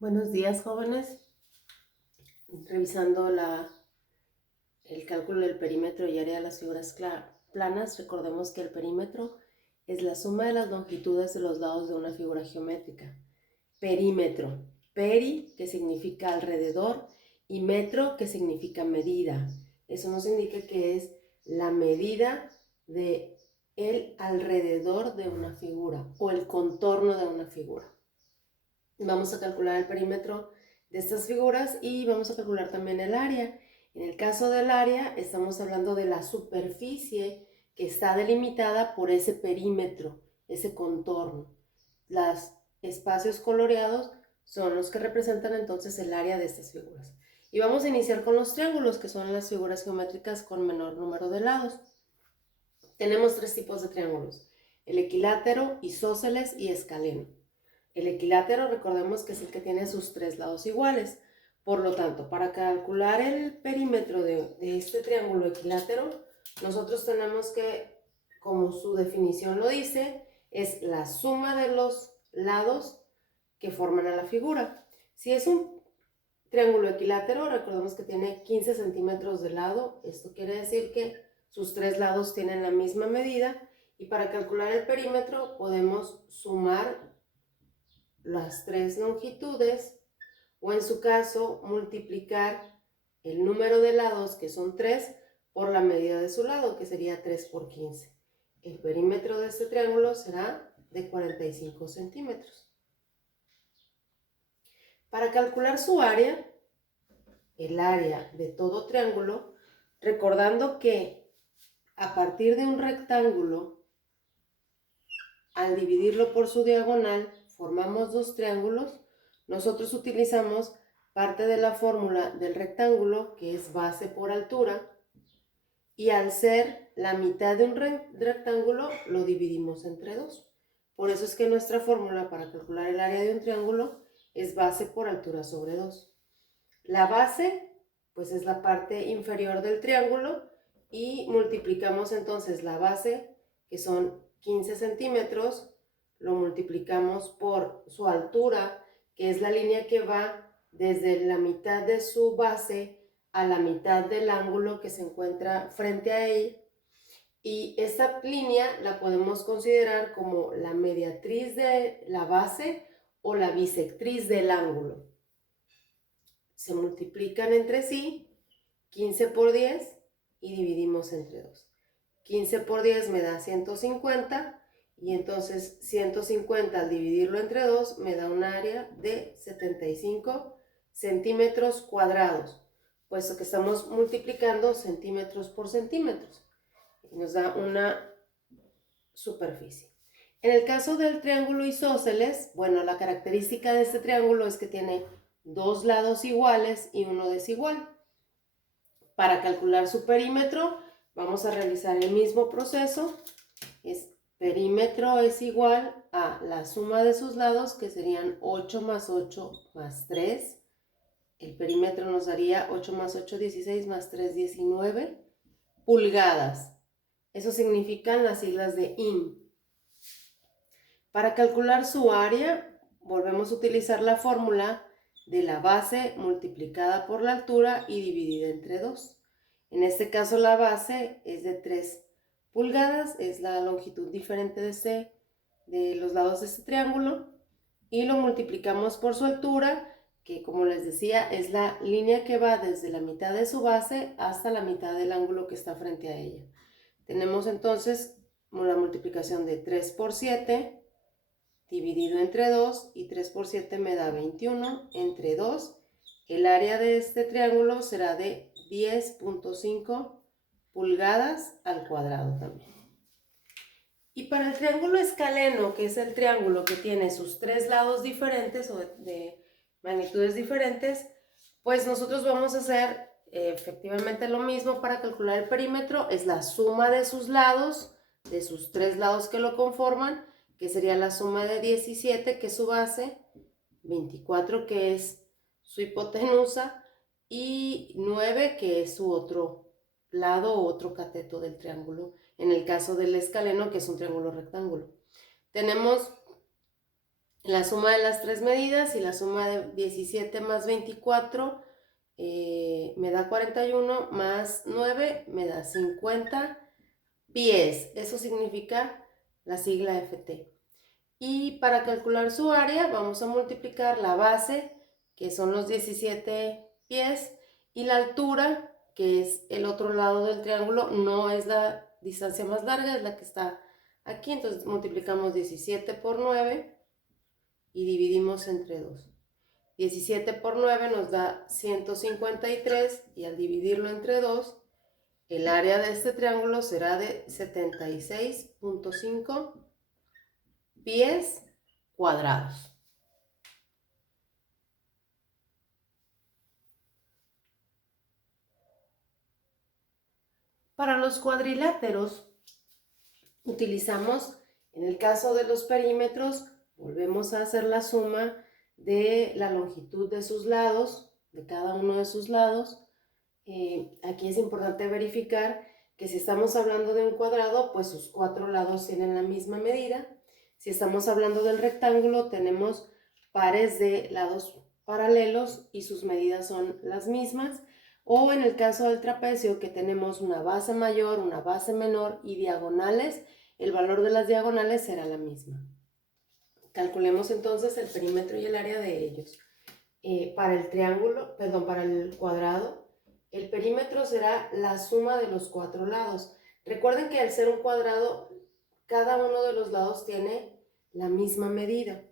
Buenos días, jóvenes. Revisando el cálculo del perímetro y área de las figuras planas, recordemos que el perímetro es la suma de las longitudes de los lados de una figura geométrica. Perímetro, peri, que significa alrededor, y metro, que significa medida. Eso nos indica que es la medida de el alrededor de una figura o el contorno de una figura. Vamos a calcular el perímetro de estas figuras y vamos a calcular también el área. En el caso del área, estamos hablando de la superficie que está delimitada por ese perímetro, ese contorno. Los espacios coloreados son los que representan entonces el área de estas figuras. Y vamos a iniciar con los triángulos, que son las figuras geométricas con menor número de lados. Tenemos tres tipos de triángulos: el equilátero, isósceles y escaleno. El equilátero, recordemos que es el que tiene sus tres lados iguales. Por lo tanto, para calcular el perímetro de este triángulo equilátero, nosotros tenemos que, como su definición lo dice, es la suma de los lados que forman a la figura. Si es un triángulo equilátero, recordemos que tiene 15 centímetros de lado. Esto quiere decir que sus tres lados tienen la misma medida, y para calcular el perímetro podemos sumar las tres longitudes, o en su caso multiplicar el número de lados, que son 3, por la medida de su lado, que sería 3 por 15. El perímetro de este triángulo será de 45 centímetros. Para calcular su área, el área de todo triángulo, recordando que a partir de un rectángulo, al dividirlo por su diagonal, formamos dos triángulos. Nosotros utilizamos parte de la fórmula del rectángulo, que es base por altura, y al ser la mitad de un rectángulo, lo dividimos entre dos. Por eso es que nuestra fórmula para calcular el área de un triángulo es base por altura sobre 2. La base, pues, es la parte inferior del triángulo, y multiplicamos entonces la base, que son 15 centímetros, lo multiplicamos por su altura, que es la línea que va desde la mitad de su base a la mitad del ángulo que se encuentra frente a él. Y esta línea la podemos considerar como la mediatriz de la base o la bisectriz del ángulo. Se multiplican entre sí, 15 por 10, y dividimos entre 2. 15 por 10 me da 150, y entonces 150 al dividirlo entre 2 me da un área de 75 centímetros cuadrados, puesto que estamos multiplicando centímetros por centímetros, y nos da una superficie. En el caso del triángulo isósceles, bueno, la característica de este triángulo es que tiene dos lados iguales y uno desigual. Para calcular su perímetro, vamos a realizar el mismo proceso. Perímetro es igual a la suma de sus lados, que serían 8 más 8 más 3. El perímetro nos daría 8 más 8, 16, más 3, 19 pulgadas. Eso significan las siglas de IN. Para calcular su área, volvemos a utilizar la fórmula de la base multiplicada por la altura y dividida entre 2. En este caso la base es de 3 pulgadas, es la longitud diferente de los lados de este triángulo, y lo multiplicamos por su altura, que, como les decía, es la línea que va desde la mitad de su base hasta la mitad del ángulo que está frente a ella. Tenemos entonces la multiplicación de 3 por 7 dividido entre 2, y 3 por 7 me da 21 entre 2. El área de este triángulo será de 10.5 pulgadas al cuadrado también. Y para el triángulo escaleno, que es el triángulo que tiene sus tres lados diferentes o de magnitudes diferentes, pues nosotros vamos a hacer efectivamente lo mismo. Para calcular el perímetro es la suma de sus lados, de sus tres lados que lo conforman, que sería la suma de 17, que es su base, 24, que es su hipotenusa, y 9, que es su otro lado o otro cateto del triángulo, en el caso del escaleno, que es un triángulo rectángulo. Tenemos la suma de las tres medidas y la suma de 17 más 24 me da 41, más 9 me da 50 pies. Eso significa la sigla FT. Y para calcular su área vamos a multiplicar la base, que son los 17 pies, y la altura, que es el otro lado del triángulo, no es la distancia más larga, es la que está aquí. Entonces multiplicamos 17 por 9 y dividimos entre 2. 17 por 9 nos da 153 y al dividirlo entre 2, el área de este triángulo será de 76.5 pies cuadrados. Para los cuadriláteros utilizamos, en el caso de los perímetros, volvemos a hacer la suma de la longitud de sus lados, de cada uno de sus lados. Aquí es importante verificar que si estamos hablando de un cuadrado, pues sus 4 lados tienen la misma medida. Si estamos hablando del rectángulo, tenemos pares de lados paralelos y sus medidas son las mismas. O en el caso del trapecio, que tenemos una base mayor, una base menor y diagonales, el valor de las diagonales será la misma. Calculemos entonces el perímetro y el área de ellos. Para el cuadrado, el perímetro será la suma de los 4 lados. Recuerden que al ser un cuadrado, cada uno de los lados tiene la misma medida.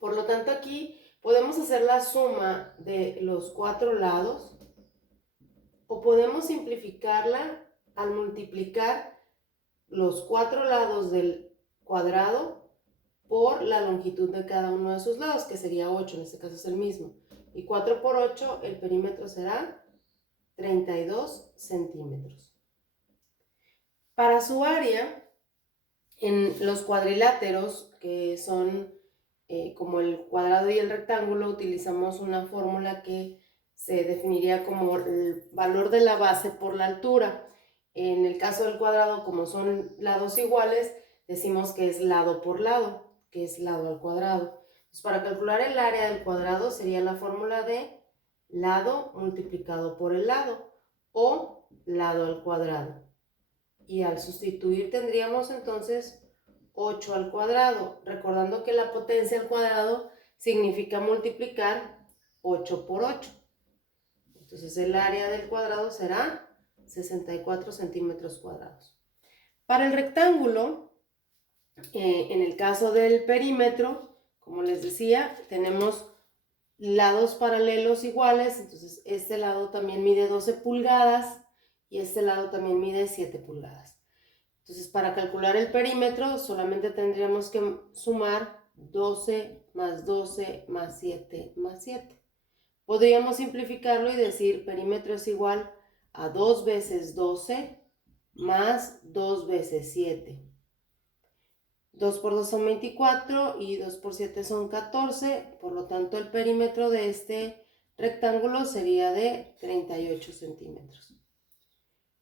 Por lo tanto, aquí podemos hacer la suma de los 4 lados o podemos simplificarla al multiplicar los 4 lados del cuadrado por la longitud de cada uno de sus lados, que sería 8, en este caso es el mismo. Y 4 por 8, el perímetro será 32 centímetros. Para su área, en los cuadriláteros, que son como el cuadrado y el rectángulo, utilizamos una fórmula que se definiría como el valor de la base por la altura. En el caso del cuadrado, como son lados iguales, decimos que es lado por lado, que es lado al cuadrado. Entonces, para calcular el área del cuadrado sería la fórmula de lado multiplicado por el lado o lado al cuadrado. Y al sustituir tendríamos entonces 8 al cuadrado, recordando que la potencia al cuadrado significa multiplicar 8 por 8. Entonces el área del cuadrado será 64 centímetros cuadrados. Para el rectángulo, en el caso del perímetro, como les decía, tenemos lados paralelos iguales, entonces este lado también mide 12 pulgadas y este lado también mide 7 pulgadas. Entonces, para calcular el perímetro solamente tendríamos que sumar 12 más 12 más 7 más 7. Podríamos simplificarlo y decir perímetro es igual a 2 veces 12 más 2 veces 7. 2 por 2 son 24 y 2 por 7 son 14, por lo tanto el perímetro de este rectángulo sería de 38 centímetros.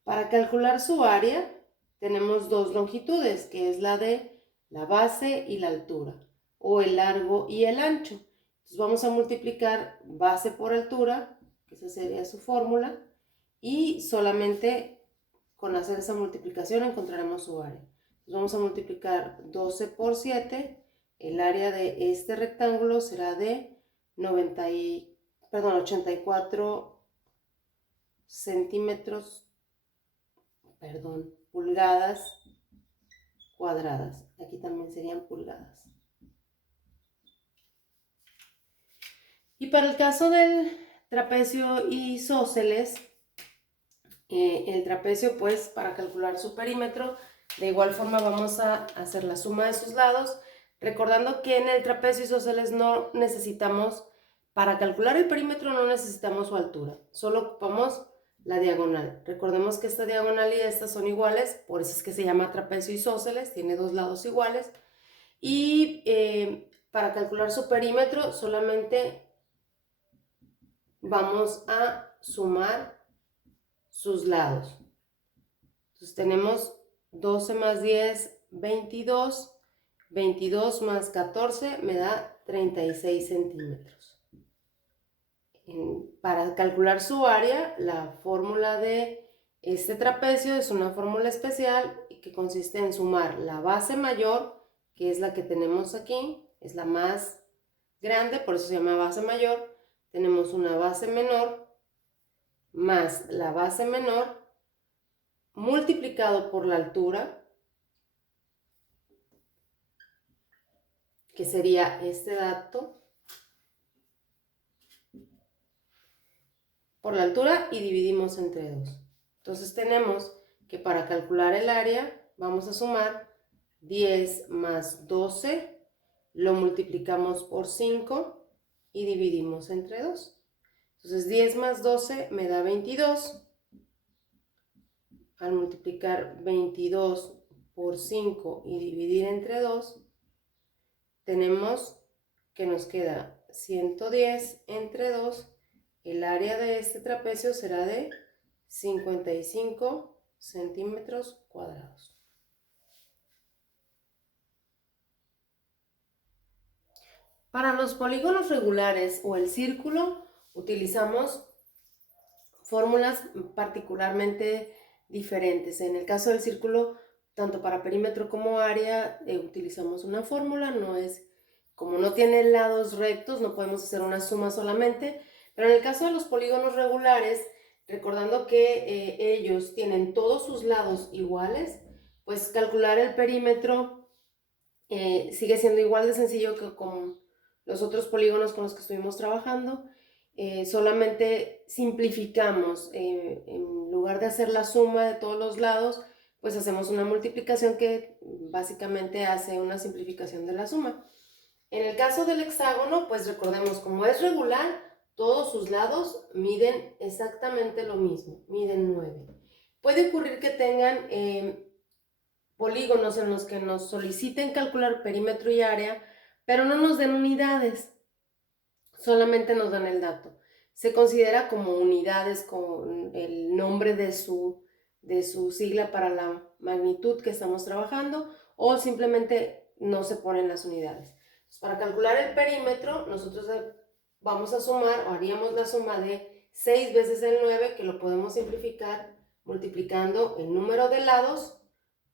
Para calcular su área tenemos dos longitudes, que es la de la base y la altura, o el largo y el ancho. Entonces vamos a multiplicar base por altura, que esa sería su fórmula, y solamente con hacer esa multiplicación encontraremos su área. Entonces vamos a multiplicar 12 por 7, el área de este rectángulo será de 84 pulgadas cuadradas. Aquí también serían pulgadas. Y para el caso del trapecio isósceles, el trapecio, pues, para calcular su perímetro, de igual forma vamos a hacer la suma de sus lados, recordando que en el trapecio isósceles no necesitamos, para calcular el perímetro no necesitamos su altura, solo ocupamos la diagonal. Recordemos que esta diagonal y esta son iguales, por eso es que se llama trapecio isósceles, tiene dos lados iguales. Y para calcular su perímetro solamente vamos a sumar sus lados. Entonces tenemos 12 más 10, 22, 22 más 14 me da 36 centímetros. Para calcular su área, la fórmula de este trapecio es una fórmula especial que consiste en sumar la base mayor, que es la que tenemos aquí, es la más grande, por eso se llama base mayor. Tenemos una base menor más la base menor multiplicado por la altura, que sería este dato, por la altura, y dividimos entre 2. Entonces tenemos que para calcular el área vamos a sumar 10 más 12, lo multiplicamos por 5 y dividimos entre 2. Entonces 10 más 12 me da 22. Al multiplicar 22 por 5 y dividir entre 2, tenemos que nos queda 110 entre 2. El área de este trapecio será de 55 centímetros cuadrados. Para los polígonos regulares o el círculo utilizamos fórmulas particularmente diferentes. En el caso del círculo, tanto para perímetro como área, utilizamos una fórmula. Como no tiene lados rectos, no podemos hacer una suma solamente. Pero en el caso de los polígonos regulares, recordando que ellos tienen todos sus lados iguales, pues calcular el perímetro sigue siendo igual de sencillo que con los otros polígonos con los que estuvimos trabajando. Solamente simplificamos, en lugar de hacer la suma de todos los lados, pues hacemos una multiplicación que básicamente hace una simplificación de la suma. En el caso del hexágono, pues recordemos, como es regular, todos sus lados miden exactamente lo mismo, miden 9. Puede ocurrir que tengan polígonos en los que nos soliciten calcular perímetro y área, pero no nos den unidades, solamente nos dan el dato. Se considera como unidades con el nombre de su sigla para la magnitud que estamos trabajando, o simplemente no se ponen las unidades. Entonces, para calcular el perímetro, nosotros vamos a sumar, o haríamos la suma de 6 veces el 9, que lo podemos simplificar multiplicando el número de lados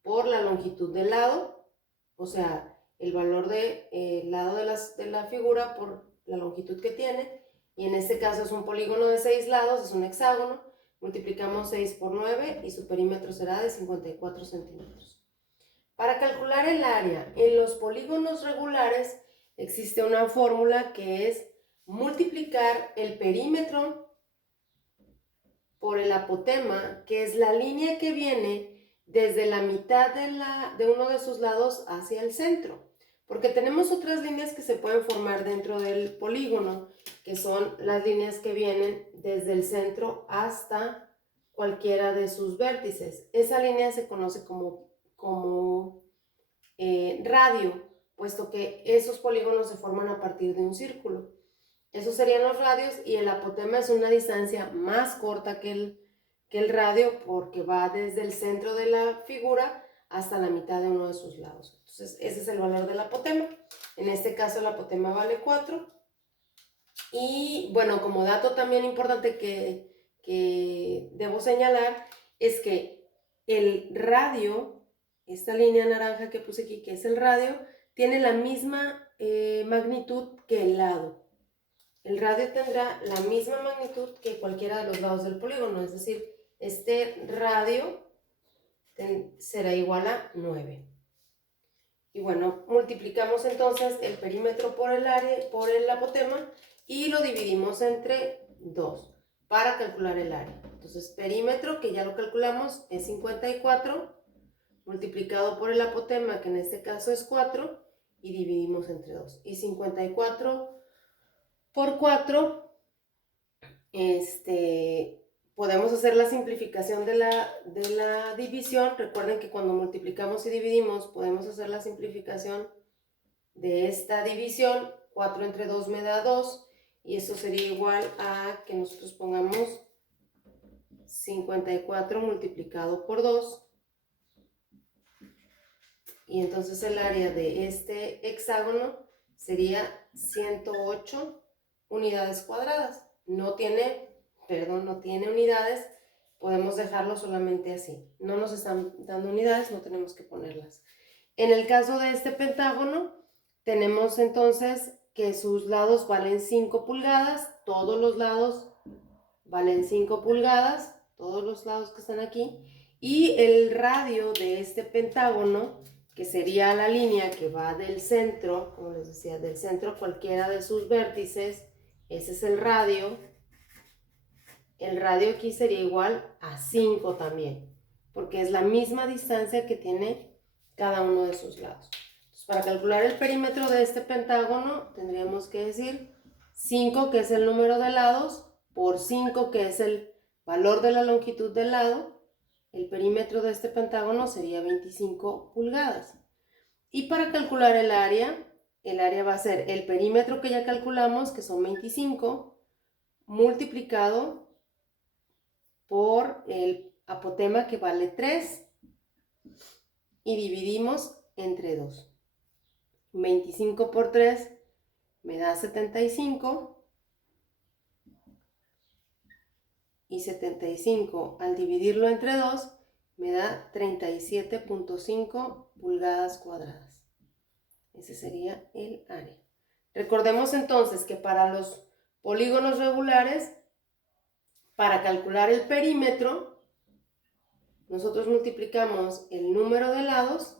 por la longitud del lado, o sea, el valor del lado de la figura por la longitud que tiene, y en este caso es un polígono de 6 lados, es un hexágono. Multiplicamos 6 por 9 y su perímetro será de 54 centímetros. Para calcular el área en los polígonos regulares existe una fórmula que es multiplicar el perímetro por el apotema, que es la línea que viene desde la mitad de uno de sus lados hacia el centro. Porque tenemos otras líneas que se pueden formar dentro del polígono, que son las líneas que vienen desde el centro hasta cualquiera de sus vértices. Esa línea se conoce como radio, puesto que esos polígonos se forman a partir de un círculo. Esos serían los radios, y el apotema es una distancia más corta que el radio, porque va desde el centro de la figura hasta la mitad de uno de sus lados. Entonces ese es el valor del apotema. En este caso el apotema vale 4. Y bueno, como dato también importante que debo señalar, es que el radio, esta línea naranja que puse aquí, que es el radio, tiene la misma magnitud que el lado. El radio tendrá la misma magnitud que cualquiera de los lados del polígono, es decir, este radio será igual a 9. Y bueno, multiplicamos entonces el perímetro por el área, por el apotema, y lo dividimos entre 2 para calcular el área. Entonces, perímetro, que ya lo calculamos, es 54, multiplicado por el apotema, que en este caso es 4, y dividimos entre 2. Y 54 por 4, podemos hacer la simplificación de la división. Recuerden que cuando multiplicamos y dividimos, podemos hacer la simplificación de esta división. 4 entre 2 me da 2, y eso sería igual a que nosotros pongamos 54 multiplicado por 2, y entonces el área de este hexágono sería 108 unidades cuadradas. No tiene unidades, podemos dejarlo solamente así. No nos están dando unidades, no tenemos que ponerlas. En el caso de este pentágono, tenemos entonces que sus lados valen 5 pulgadas, todos los lados valen 5 pulgadas, todos los lados que están aquí, y el radio de este pentágono, que sería la línea que va del centro, como les decía, del centro cualquiera de sus vértices, ese es el radio. El radio aquí sería igual a 5 también, porque es la misma distancia que tiene cada uno de sus lados. Entonces, para calcular el perímetro de este pentágono, tendríamos que decir 5, que es el número de lados, por 5, que es el valor de la longitud del lado. El perímetro de este pentágono sería 25 pulgadas. Y para calcular el área va a ser el perímetro que ya calculamos, que son 25, multiplicado por el apotema, que vale 3, y dividimos entre 2. 25 por 3 me da 75, y 75 al dividirlo entre 2 me da 37.5 pulgadas cuadradas. Ese sería el área. Recordemos entonces que para los polígonos regulares, para calcular el perímetro, nosotros multiplicamos el número de lados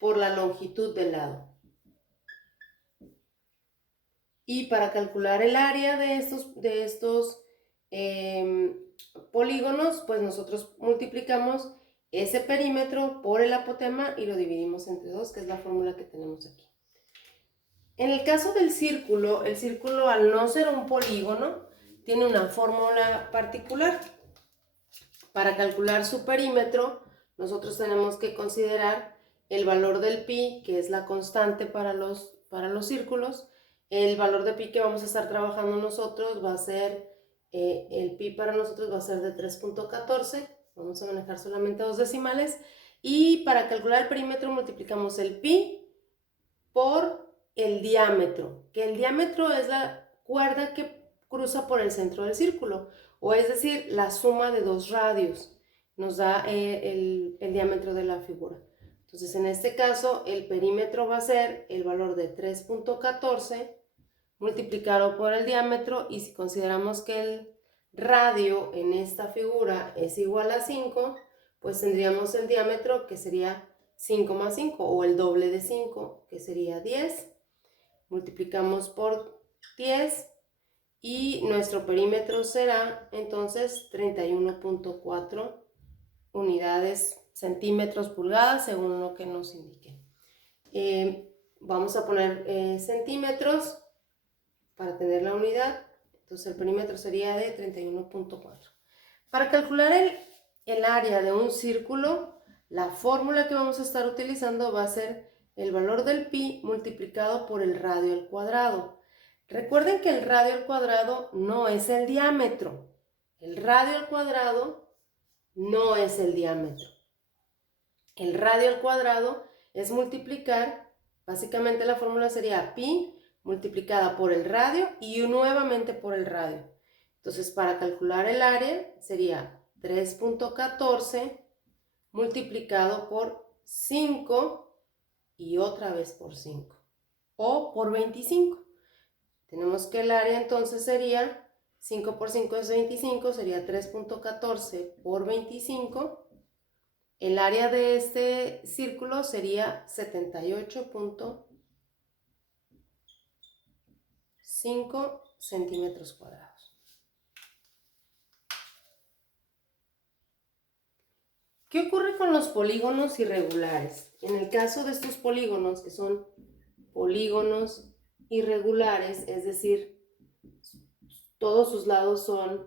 por la longitud del lado. Y para calcular el área de estos polígonos, pues nosotros multiplicamos ese perímetro por el apotema y lo dividimos entre 2, que es la fórmula que tenemos aquí. En el caso del círculo, el círculo, al no ser un polígono, tiene una fórmula particular. Para calcular su perímetro, nosotros tenemos que considerar el valor del pi, que es la constante para los círculos. El valor de pi que vamos a estar trabajando nosotros va a ser, el pi para nosotros va a ser de 3.14, vamos a manejar solamente 2 decimales, y para calcular el perímetro multiplicamos el pi por el diámetro, que el diámetro es la cuerda que cruza por el centro del círculo, o es decir, la suma de 2 radios nos da el diámetro de la figura. Entonces, en este caso, el perímetro va a ser el valor de 3.14 multiplicado por el diámetro, y si consideramos que el radio en esta figura es igual a 5, pues tendríamos el diámetro, que sería 5 más 5, o el doble de 5, que sería 10. Multiplicamos por 10 y nuestro perímetro será entonces 31.4 unidades, centímetros, pulgadas, según lo que nos indique. Vamos a poner centímetros para tener la unidad. Entonces el perímetro sería de 31.4. Para calcular el área de un círculo, la fórmula que vamos a estar utilizando va a ser el valor del pi multiplicado por el radio al cuadrado. Recuerden que el radio al cuadrado no es el diámetro. El radio al cuadrado no es el diámetro. El radio al cuadrado es multiplicar, básicamente la fórmula sería pi multiplicada por el radio y nuevamente por el radio. Entonces, para calcular el área sería 3.14 multiplicado por 5 y otra vez por 5, o por 25. Tenemos que el área entonces sería 5 por 5 es 25, sería 3.14 por 25. El área de este círculo sería 78.5 centímetros cuadrados. ¿Qué ocurre con los polígonos irregulares? En el caso de estos polígonos, que son polígonos irregulares, es decir, todos sus lados son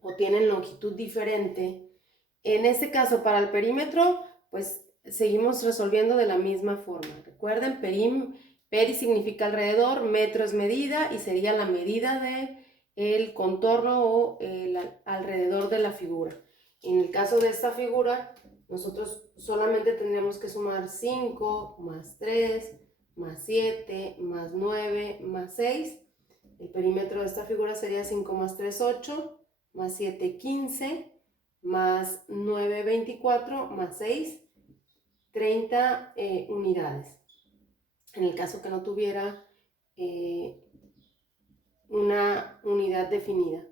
o tienen longitud diferente. En este caso, para el perímetro, pues seguimos resolviendo de la misma forma. Recuerden, peri significa alrededor, metro es medida y sería la medida del contorno o el alrededor de la figura. En el caso de esta figura, nosotros solamente tendríamos que sumar 5 más 3 más 7 más 9 más 6. El perímetro de esta figura sería 5 más 3, 8, más 7, 15, más 9, 24, más 6, 30 unidades. En el caso que no tuviera una unidad definida.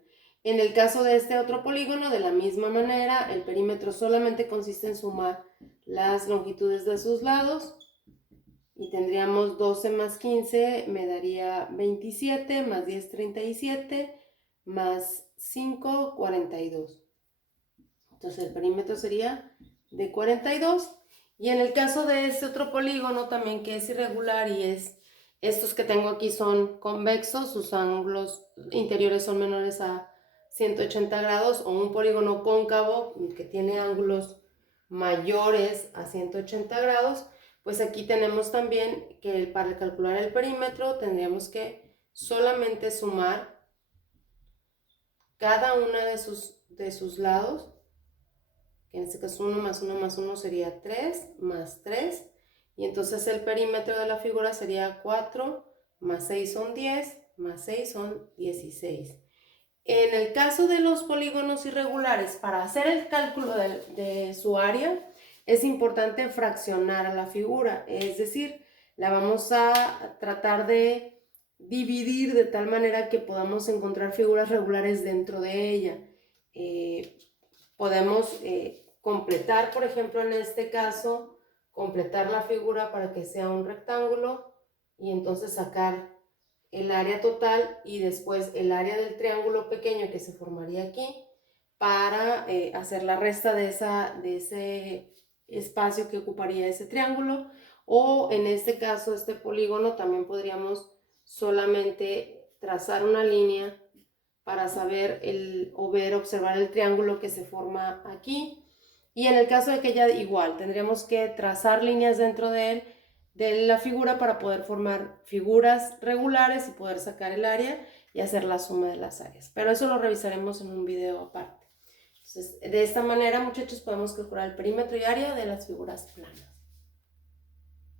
En el caso de este otro polígono, de la misma manera, el perímetro solamente consiste en sumar las longitudes de sus lados y tendríamos 12 más 15 me daría 27, más 10, 37, más 5, 42. Entonces el perímetro sería de 42. Y en el caso de este otro polígono también que es irregular y es estos que tengo aquí son convexos, sus ángulos interiores son menores a 180 grados, o un polígono cóncavo que tiene ángulos mayores a 180 grados, pues aquí tenemos también que para calcular el perímetro tendríamos que solamente sumar cada una de sus lados, que en este caso 1 más 1 más 1 sería 3 más 3, y entonces el perímetro de la figura sería 4 más 6 son 10, más 6 son 16. En el caso de los polígonos irregulares, para hacer el cálculo de su área, es importante fraccionar a la figura, es decir, la vamos a tratar de dividir de tal manera que podamos encontrar figuras regulares dentro de ella. Podemos completar, por ejemplo, en este caso, completar la figura para que sea un rectángulo y entonces sacar el área total y después el área del triángulo pequeño que se formaría aquí para hacer la resta de ese espacio que ocuparía ese triángulo. O en este caso, este polígono, también podríamos solamente trazar una línea para saber observar el triángulo que se forma aquí. Y en el caso de que ya igual, tendríamos que trazar líneas dentro de la figura para poder formar figuras regulares y poder sacar el área y hacer la suma de las áreas. Pero eso lo revisaremos en un video aparte. Entonces, de esta manera, muchachos, podemos calcular el perímetro y área de las figuras planas.